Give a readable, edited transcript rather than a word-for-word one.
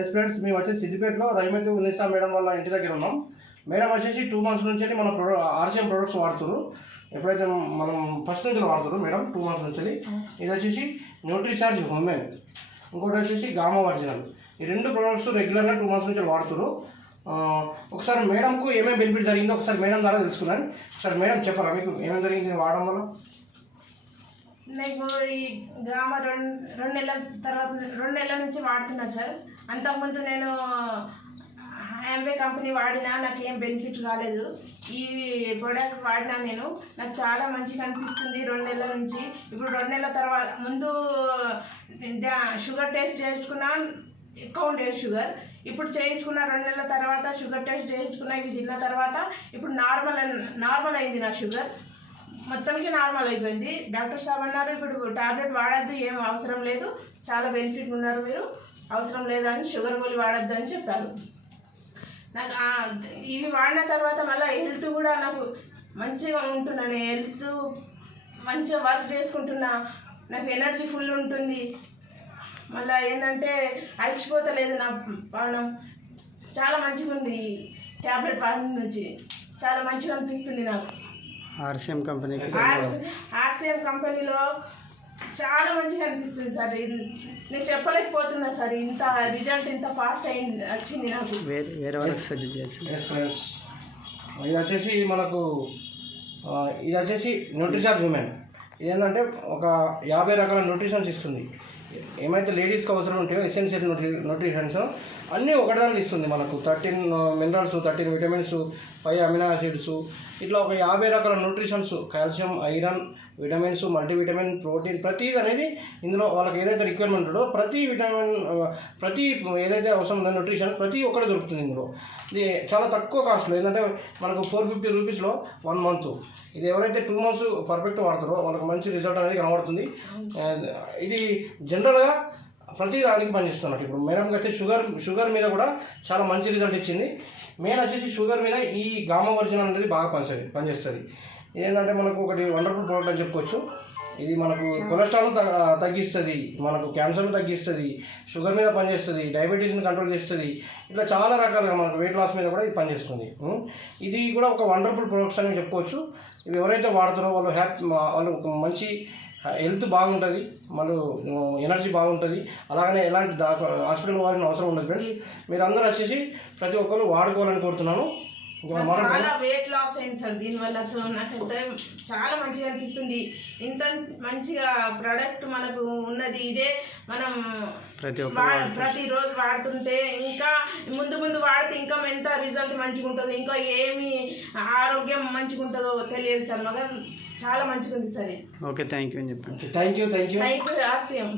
Yes friends, మేము వచ్చేసి సిద్దిపేటలో రహిమతి ఉన్నిసా మేడం వాళ్ళ ఇంటి దగ్గర ఉన్నాం. మేడం వచ్చేసి 2 months నుంచి మన ఆర్సీఎం ప్రొడక్ట్స్ వాడుతున్నారు. ఎప్పుడైతే మనం ఫస్ట్ నుంచి వాడుతున్నారు మేడం 2 months నుంచి. ఇది వచ్చేసి న్యూట్రీచార్జ్ ఉమెన్, ఇంకోటి వచ్చేసి గామా ఒరిజినల్. ఈ 2 ప్రొడక్ట్స్ రెగ్యులర్గా 2 months నుంచి వాడుతున్నారు. ఒకసారి మేడంకు ఏమేమి బెనిఫిట్ జరిగిందో ఒకసారి మేడం ద్వారా తెలుసుకున్నాను. ఒకసారి మేడం చెప్పారా మీకు ఏమేమి జరిగింది వాడడం వల్ల? నాకు ఈ గామా రెండు నెలల నుంచి వాడుతున్నా సార్. అంతకుముందు నేను యాంబే కంపెనీ వాడినా నాకు ఏం బెనిఫిట్ రాలేదు. ఈ ప్రోడక్ట్ వాడినా నాకు చాలా మంచిగా అనిపిస్తుంది 2 నెలల నుంచి. ఇప్పుడు 2 నెలల తర్వాత ముందు షుగర్ టెస్ట్ చేసుకున్నా, ఎక్కువ ఉండేది షుగర్. ఇప్పుడు చేయించుకున్న 2 నెలల తర్వాత షుగర్ టెస్ట్ చేయించుకున్నా. ఇవి తిన్న తర్వాత ఇప్పుడు నార్మల్ అయింది నా షుగర్. మొత్తానికి నార్మల్ అయిపోయింది. డాక్టర్ సాబ్ అన్నారు ఇప్పుడు టాబ్లెట్ వాడద్దు, ఏం అవసరం లేదు, చాలా బెనిఫిట్ ఉన్నారు మీరు, అవసరం లేదని షుగర్ గోళీ వాడద్దు అని చెప్పారు. నాకు ఇవి వాడిన తర్వాత మళ్ళీ హెల్త్ కూడా నాకు మంచిగా ఉంటున్నాను. హెల్త్ మంచిగా వర్క్ చేసుకుంటున్నా, నాకు ఎనర్జీ ఫుల్ ఉంటుంది. మళ్ళీ ఏంటంటే అలసిపోతలేదు నా పానం. చాలా మంచిగా ఉంది. ట్యాబ్లెట్ వాడిన నుంచి చాలా మంచిగా అనిపిస్తుంది నాకు. ఆర్సీఎం కంపెనీలో చాలా మంచిగా అనిపిస్తుంది సార్. నేను చెప్పలేకపోతున్నా సార్, ఇంత రిజల్ట్ ఇంత ఫాస్ట్ వచ్చింది నాకు. వేరే వాళ్ళకి సజెస్ట్ చేయొచ్చు. ఇది వచ్చేసి మనకు ఇది వచ్చేసి న్యూట్రీచార్జ్ ఉమెన్. ఇదేంటంటే ఒక 50 రకాల న్యూట్రిషన్స్ ఇస్తుంది. ఏమైతే లేడీస్కి అవసరం ఉంటాయో ఎసెన్షియల్ న్యూట్రిషన్స్ అన్నీ ఒకటిదాన్ని ఇస్తుంది. మనకు 13 మినరల్స్, 13 విటమిన్స్, 5 అమినో యాసిడ్స్, ఇట్లా ఒక 50 రకాల nutritions, calcium, iron, vitamins, multivitamin, protein, ప్రతిది అనేది ఇందులో వాళ్ళకి ఏదైతే రిక్వైర్మెంట్ ఉంటుందో ప్రతి విటమిన్, ప్రతి ఏదైతే అవసరం ఉందో న్యూట్రిషన్ ప్రతి ఒక్కటి దొరుకుతుంది ఇందులో. ఇది చాలా తక్కువ కాస్ట్లో, ఏంటంటే మనకు 450 రూపీస్లో 1 month. ఇది ఎవరైతే 2 months పర్ఫెక్ట్ వాడతారో వాళ్ళకి మంచి రిజల్ట్ అనేది కనబడుతుంది. ఇది జనరల్గా ప్రతి దానికి పనిచేస్తున్నట్టు. ఇప్పుడు మేడంకి అయితే షుగర్ మీద కూడా చాలా మంచి రిజల్ట్ ఇచ్చింది. మెయిన్ వచ్చేసి షుగర్ మీద ఈ గామా ఒరిజినల్ అనేది బాగా పనిచేస్తుంది. ఏంటంటే మనకు ఒకటి వండర్ఫుల్ ప్రోడక్ట్ అని చెప్పుకోవచ్చు. ఇది మనకు కొలెస్ట్రాల్ తగ్గిస్తుంది, మనకు క్యాన్సర్ని తగ్గిస్తుంది, షుగర్ మీద పనిచేస్తుంది, డయాబెటీస్ని కంట్రోల్ చేస్తుంది. ఇట్లా చాలా రకాలుగా మనకు వెయిట్ లాస్ మీద కూడా ఇది పనిచేస్తుంది. ఇది కూడా ఒక వండర్ఫుల్ ప్రోడక్ట్స్ అని చెప్పుకోవచ్చు. ఇవి ఎవరైతే వాడుతారో వాళ్ళు మంచి హెల్త్ బాగుంటుంది, మళ్ళీ ఎనర్జీ బాగుంటుంది. అలాగనే ఎలాంటి హాస్పిటల్ పోవాల్సిన అవసరం ఉండదు ఫ్రెండ్స్. మీరు అందరూ వచ్చేసి ప్రతి ఒక్కరు వాడుకోవాలని కోరుతున్నాను. చాలా వెయిట్ లాస్ అయింది సార్ దీనివల్ల. నాకైతే చాలా మంచిగా అనిపిస్తుంది. ఇంత మంచిగా ప్రోడక్ట్ మనకు ఉన్నది. ఇదే మనం ప్రతిరోజు వాడుతుంటే ఇంకా ముందు వాడితే ఇంకా ఎంత రిజల్ట్ మంచిగా ఉంటుందో, ఇంకా ఏమి ఆరోగ్యం మంచిగా ఉంటుందో తెలియదు సార్. మాకు చాలా మంచిగా ఉంది సార్. ఓకే, థ్యాంక్ యూ అని చెప్పండి. Thank you RCM.